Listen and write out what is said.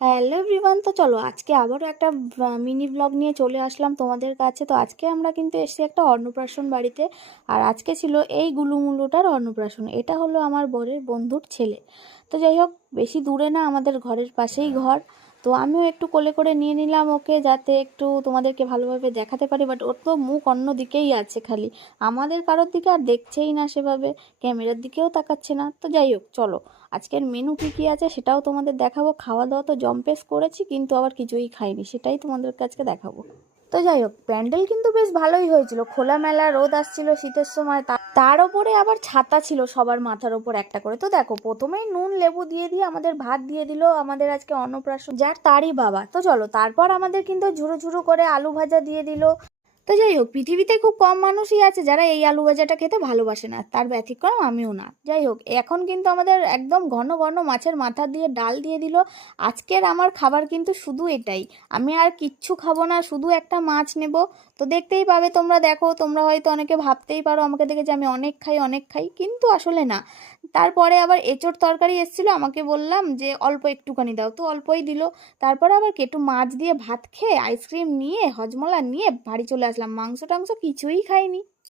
Hello everyone, তো চলো আজকে আবারও একটা মিনি ব্লগ নিয়ে চলে আসলাম তোমাদের কাছে। তো আজকে আমরা কিন্তু এসেছি একটা অন্নপ্রাশন বাড়িতে। আর আজকে ছিল এই গুলুমুলুটার অন্নপ্রাশন। এটা হলো আমার বরের বন্ধুর ছেলে। তো যাই হোক, বেশি দূরে না, আমাদের ঘরের পাশেই ঘর। তো আমিও একটু কোলে করে নিয়ে নিলাম ওকে, যাতে একটু তোমাদেরকে ভালোভাবে দেখাতে পারি। বাট ওর তো মুখ অন্য দিকেই আছে, খালি আমাদের কারোর দিকে আর দেখছেই না, সেভাবে ক্যামেরার দিকেও তাকাচ্ছে না। তো যাই হোক, চলো আজকের মেনু কি কি আছে সেটাও তোমাদের দেখাবো। খাওয়া দাওয়া তো জম্পেশ করেছি, কিন্তু আবার কিছুই খাইনি, সেটাই তোমাদের কাছে দেখাবো। তো যাই হোক, প্যান্ডেল কিন্তু বেশ ভালোই হয়েছিল। খোলামেলা রোদ আসছিল শীতের সময়, তার ওপরে আবার ছাতা ছিল সবার মাথার ওপর একটা করে। তো দেখো, প্রথমেই নুন লেবু দিয়ে দিয়ে আমাদের ভাত দিয়ে দিল। আমাদের আজকে অন্নপ্রাশন, যার তারই বাবা। তো চলো, তারপর আমাদের কিন্তু ঝুরো ঝুরো করে আলু ভাজা দিয়ে দিল। তো যাই হোক, পৃথিবীতে খুব কম মানুষই আছে যারা এই আলু ভাজাটা খেতে ভালোবাসে না, তার ব্যতিক্রম আমিও না। যাই হোক, এখন কিন্তু আমাদের একদম ঘন ঘন মাছের মাথা দিয়ে ডাল দিয়ে দিল। আজকের আমার খাবার কিন্তু শুধু এটাই, আমি আর কিচ্ছু খাবো না, শুধু একটা মাছ নেব। তো দেখতেই পাবে তোমরা, দেখো তোমরা হয়তো অনেকে ভাবতেই পারো আমাকে দেখে যে আমি অনেক খাই অনেক খাই, কিন্তু আসলে না। তারপরে আবার এঁচোড় তরকারি এসেছিলো, আমাকে বললাম যে অল্প একটুখানি দাও, তো অল্পই দিল। তারপরে আবার কেটু মাছ দিয়ে ভাত খেয়ে আইসক্রিম নিয়ে হজমলা নিয়ে বাড়ি চলে আসলাম। মাংস টাংস কিছুই খাইনি।